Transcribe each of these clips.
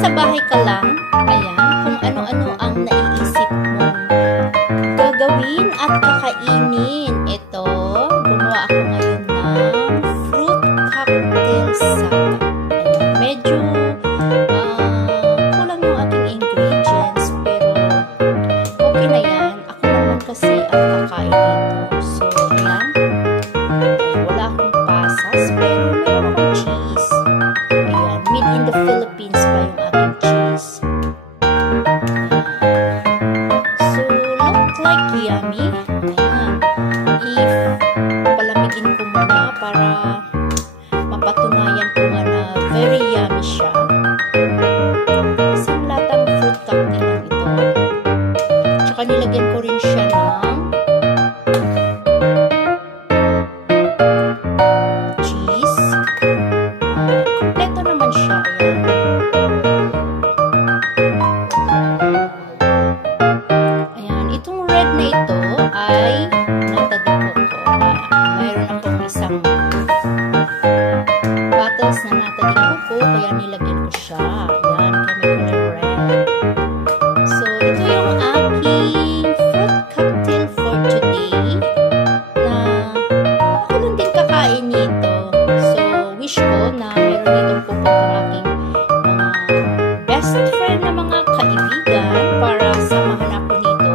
Sa bahay ka lang, ayan, kung ano-ano ang naiisip mong gagawin at kakainin. Ito, gumawa ako ngayon ng fruit cocktail salad. Ayan, medyo kulang yung aking ingredients, pero okay na yan. Ako naman kasi ang kakain nito. So, ayan, wala akong pasas, pero meron akong cheese. Ayan, made in the Philippines pa yung aking cheese. So, look like yummy. Ayan. Palamigin ko muna para mapatunayan ko nga na very yummy siya. Isang latang fruit cocktail lang ito. Tsaka nilagyan ko rin siya ng cheese. Kompleto naman siya. Ayan. Itong red na ito ay natadiko ko. Mayroon akong isang bottles na natadiko ko, kaya nilagyan ko siya. Ayan, kami red. So, ito yung aking fruit cocktail for today na ako lang din kakain nito. So, wish ko na meron ditong pupuntang aking mga best friend na mga kaibigan para samahan ako nito,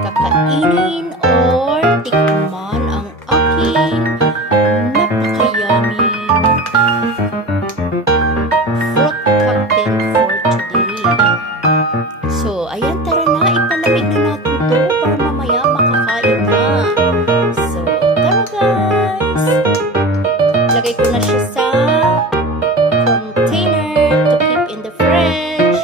kakainin or tikman ang aking napaka-yummy fruit cocktail for today. So, ayan, tara na, ipalamig na natin to para mamaya makakain na. So, tara guys! Lagay ko na siya sa container to keep in the fridge.